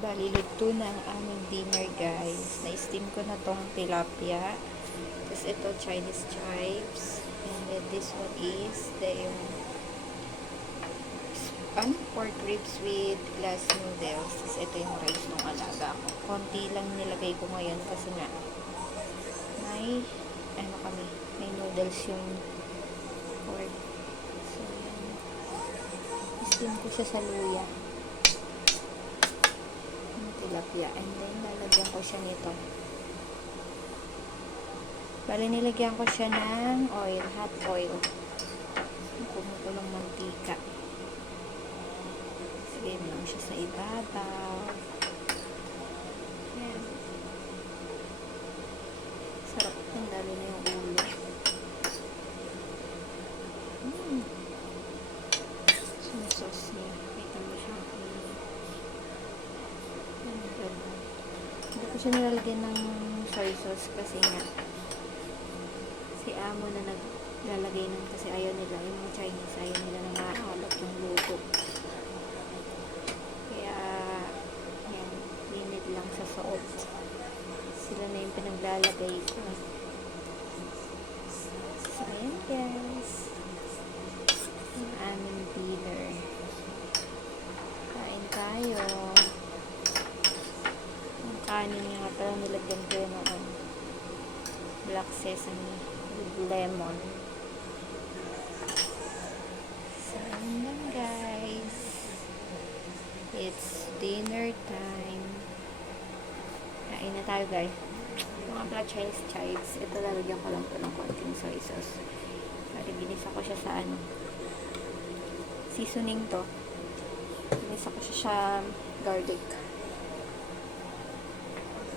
Bali, luto na ang aming dinner, guys. Na-steam ko na tong tilapia. Tapos ito, Chinese chives. And then this one is yung pork ribs with glass noodles. Tapos ito yung rice ng alaga ko. Konti lang nilagay ko ngayon kasi nga may noodles yung pork. So, yan. Steam ko siya sa luya. Tilapia. And then, lalagyan ko siya nito. Bali, nilagyan ko siya ng oil, hot oil. Kumukulong mantika. Lagyan lang siya sa ibabaw. Yan. Sarap. Ang dali na yung ulo. Yung sauce niya. Kita mo siya. Hindi ko siya nilalagyan ng soy sauce kasi nga si amo na naglalagay nun kasi ayaw nila, yung mga Chinese ayaw nila na maalat yung luto, kaya yan, limit lang sa salt. Sila na yung pinaglalagay ko. So ayan, guys, yung aming dinner. Kain tayo. Yung kanin nga pala nilagyan ko yun ng black sesame with lemon. So, yun lang, guys. It's dinner time. Kain na tayo, guys. Mga black Chinese chives. Ito, lalagyan ko lang ito ng konting soy sauce. Kasi binisa ko siya sa seasoning to. Binisa ko siya sa garlic.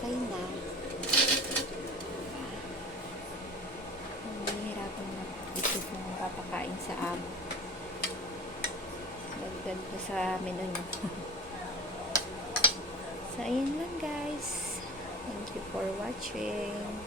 Okay na. Isip mo papakain sa amo. Dagdag ko sa menu nyo. So, ayun lang, guys. Thank you for watching.